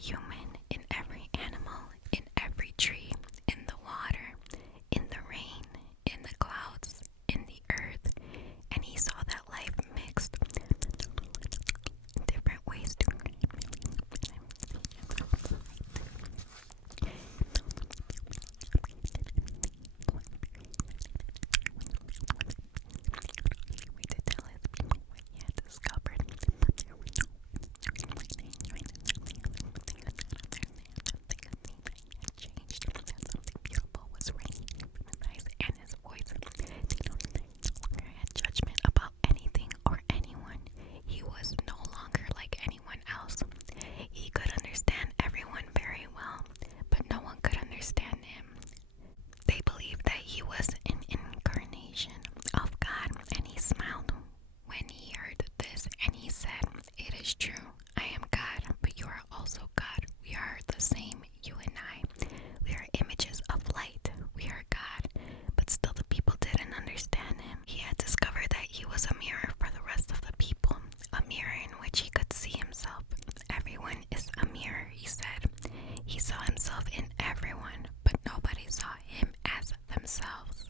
human, in every animal, in every tree, in the water, in the rain, in the clouds, in the earth, and he saw that life mixed different ways to tell his people what he had discovered. Changed. Something beautiful was raining from his eyes, and his voice no longer had judgment about anything or anyone. He was no longer like anyone else. He could understand everyone very well, but no one could understand him. They believed that he was an incarnation of God, and he smiled when he heard this, and he said, "It is true. I am God, but you are also God. We are the same, you and I. We are images of light. We are God." But still the people didn't understand him. He had discovered that he was a mirror for the rest of the people, a mirror in which he could see himself. Everyone is a mirror, he said. He saw himself in everyone, but nobody saw him as themselves.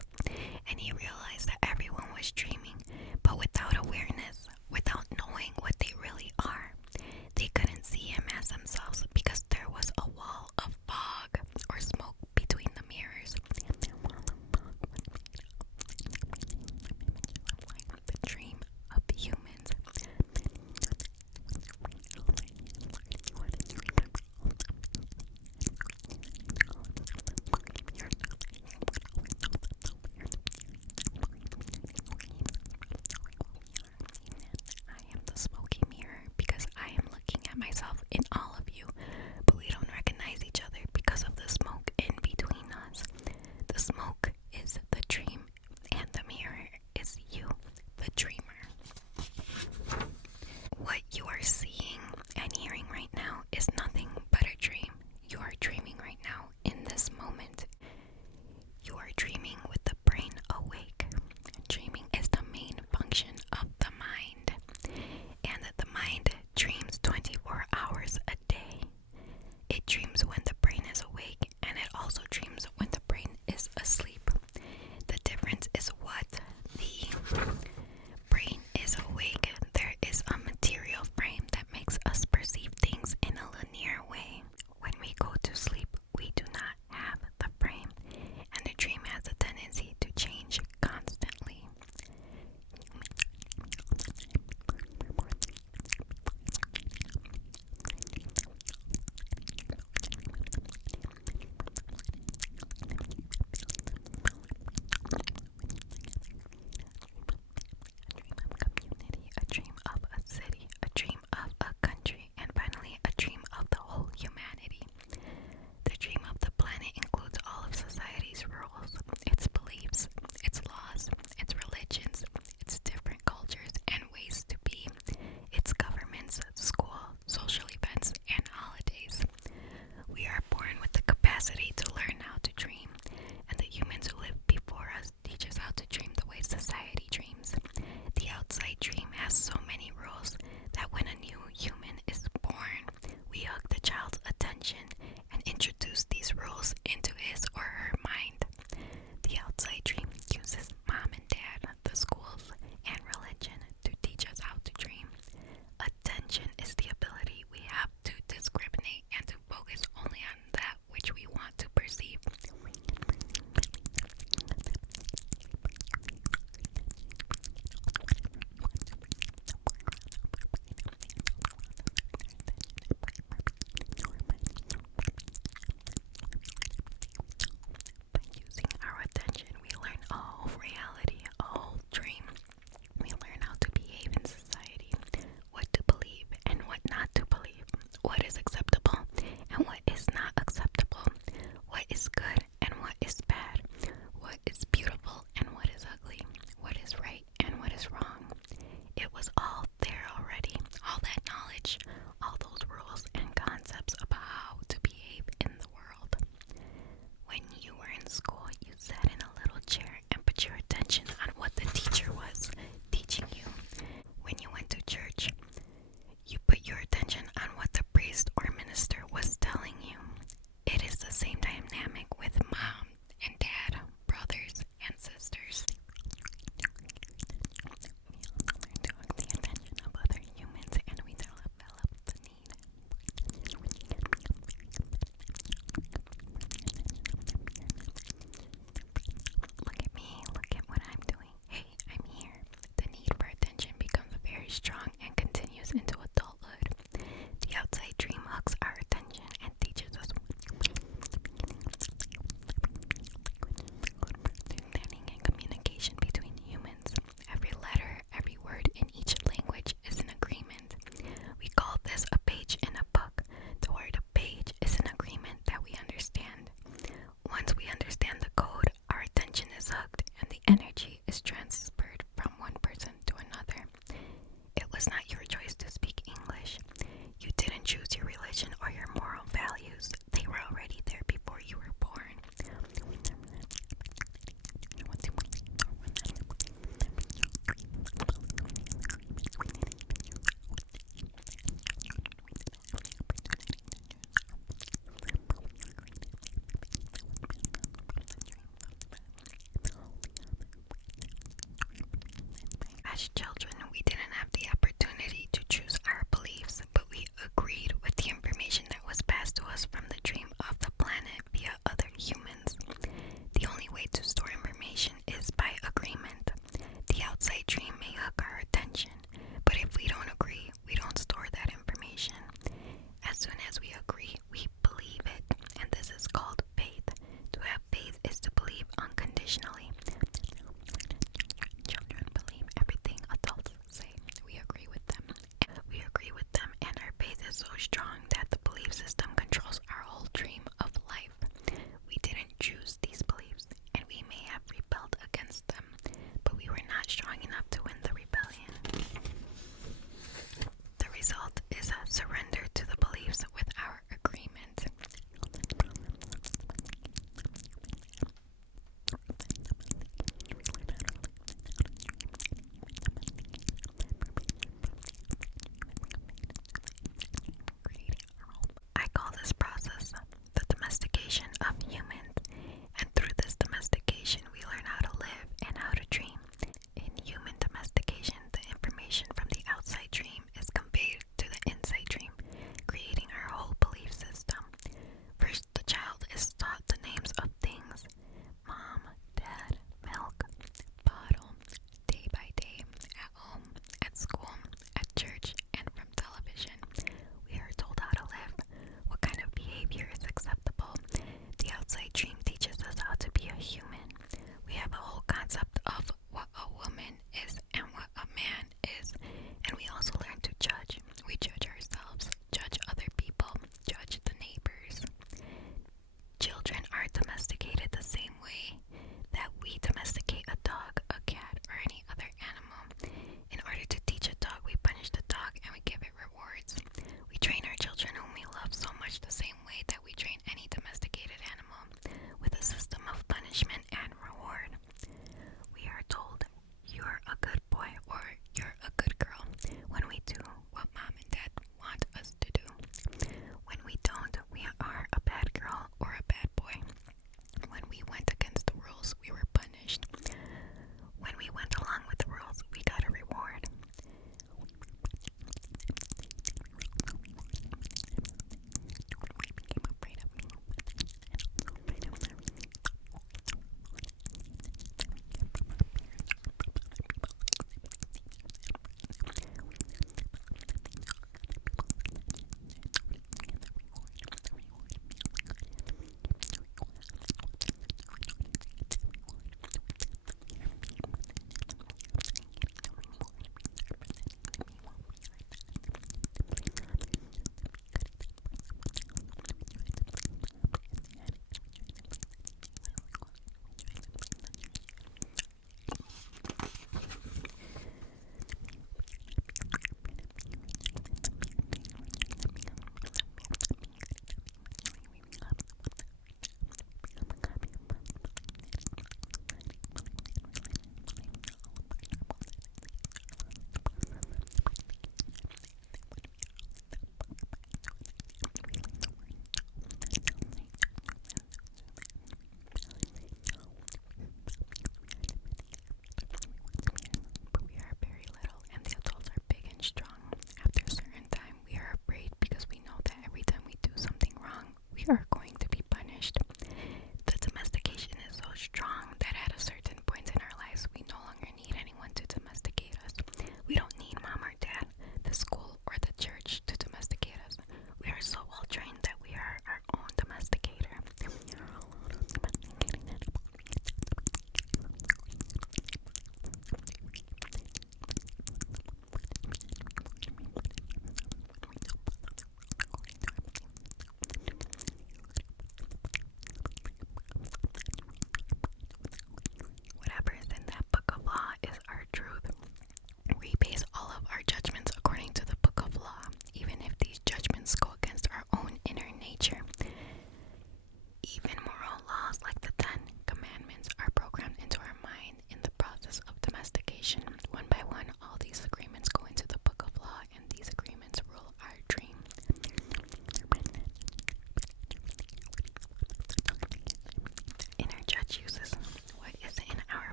And he realized that everyone was dreaming, but without awareness, without knowing what they really are. They couldn't see him as themselves because there was a wall of fog or smoke between the mirrors. The dream of humans. I am the smoky mirror because I am looking at myself in all of you, but we don't recognize each other because of the smoke in between us. The smoke is the dream, and the mirror is you, the dreamer. What you are seeing and hearing right now is nothing but a dream. You are dreaming right now in this moment. You are dreaming with the brain awake. Dreaming is the main function of the mind, and that the mind dreams 24 hours a day. It dreams when the brain is awake, and it also dreams when the brain is asleep. The difference is what the brain is awake. There is a material frame that makes us perceive things in a linear way. When we go to sleep, we do not have the frame, and the dream has a tendency to change constantly.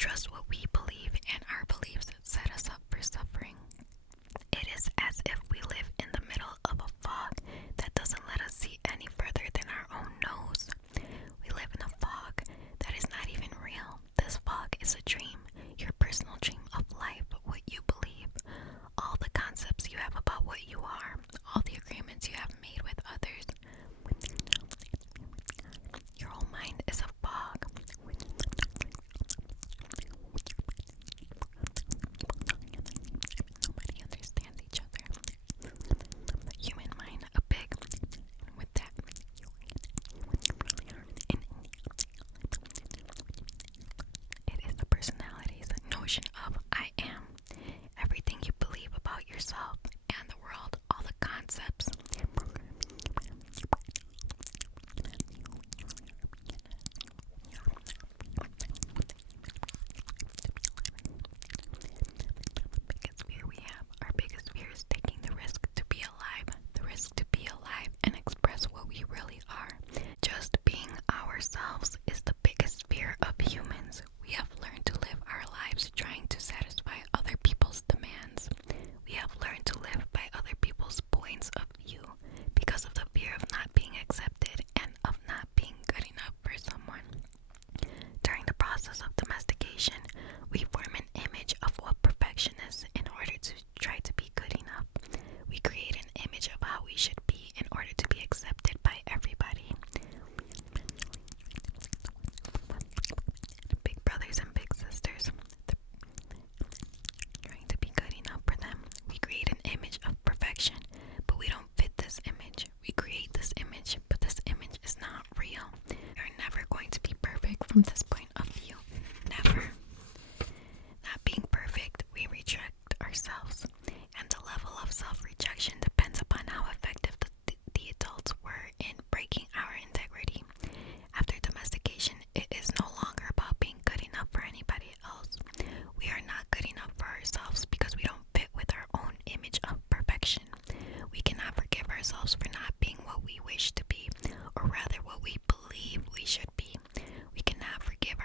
trust what we believe, and our beliefs set us up for suffering. It is as if we live in the middle of a fog that doesn't let us see any further than our own nose. We live in a fog that is not even real. This fog is a dream, your personal dream of life, what you believe, all the concepts you have about what you are, all the agreements you have made with others. Your whole mind is a fog. Nobody understands each other. Human mind, a big. With that, it is the personality's notion of I am. Everything you believe about yourself and the world, all the concepts. Biggest fear we have, our biggest fear is taking the risk to be alive, and express what we really are. Just being ourselves is the biggest fear of humans. We have learned to live our lives trying to satisfy other people's demands. We have learned to live by other people's points of view because of the fear of not being accepted and of not being good enough for someone. During the process of domestication, we form an image of what perfection is in order to try to be good enough. We create an image of how we should be in order to be accepted by everybody. Big brothers and big sisters, trying to be good enough for them. We create an image of perfection, but we don't fit this image. We create this image, but this image is not real. We're never going to be perfect from this point of view. Never. Not being perfect, we reject ourselves. And the level of self-rejection depends upon how effective the adults were in breaking our integrity. After domestication, it is no longer about being good enough for anybody else. We are not good enough for ourselves because we don't fit with our own image of perfection. We cannot forgive ourselves for not being what we wish to be, or rather what we believe we should be. We cannot forgive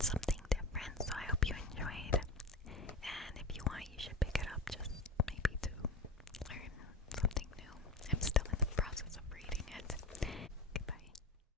something